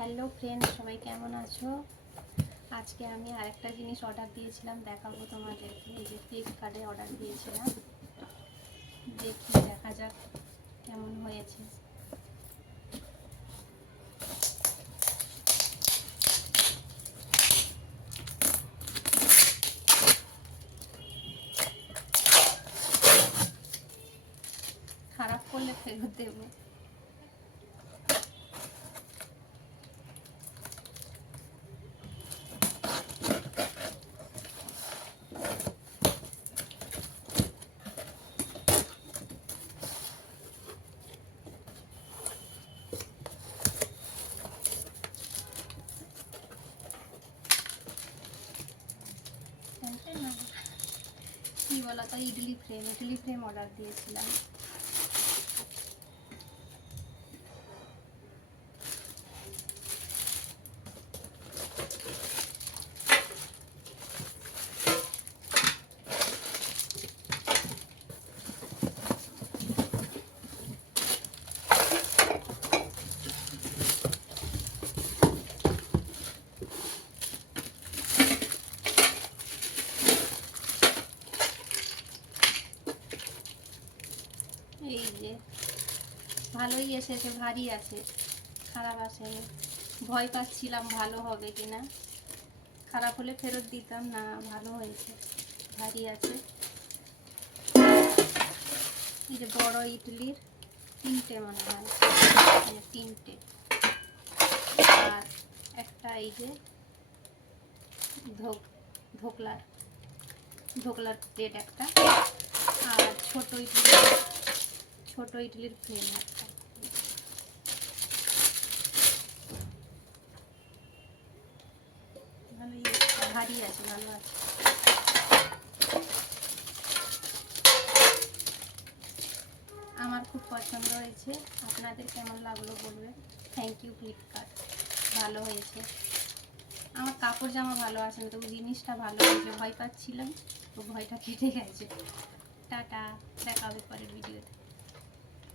Hello friends, সবাই কেমন আছো? আজকে আমি আরেকটা জিনিস অর্ডার দিয়েছিলাম, দেখাবো তোমাদেরকে। এই যে ফ্লিপকার্টে অর্ডার দিয়েছিলাম, দেখি দেখা যাক কেমন হয়েছে। খারাপ করলে ফেরত দেবো। কি বলা তো, ইডলি ফ্রেম অর্ডার দিয়েছিলাম। এই যে ভালোই এসেছে, ভারী আছে, খারাপ আসেনি। ভয় পাচ্ছিলাম ভালো হবে কিনা, খারাপ হলে ফেরত দিতাম না। ভালো হয়েছে, ভারী আছে। এই যে বড় ইডলির 3টে মনে হয়, তিনটে। আর একটা এই যে ধোকলার প্লেট একটা। আর ছোট ইডলির ফ্রেম একটা। ভালোই ভারী আছে, ভালো আছে। আমার খুব পছন্দ হয়েছে, আপনাদের কেমন লাগলো বলবেন। থ্যাংক ইউ ফ্লিপকার্ট, ভালো হয়েছে। আমার কাপড় জামা ভালো আসে না, তবু জিনিসটা ভালো হয়েছে। ভয় পাচ্ছিলাম, তো ভয়টা কেটে গেছে। টাটা, দেখা হবে পরের ভিডিওতে।